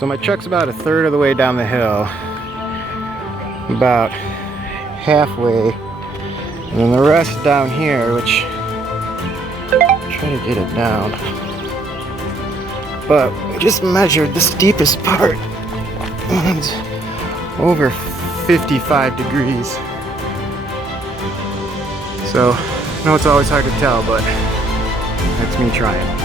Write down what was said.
So my truck's about a third of the way down the hill, about halfway, and then the rest down here, which try to get it down. But we just measured the steepest part, and it's over 55 degrees. So I know it's always hard to tell, but that's me trying.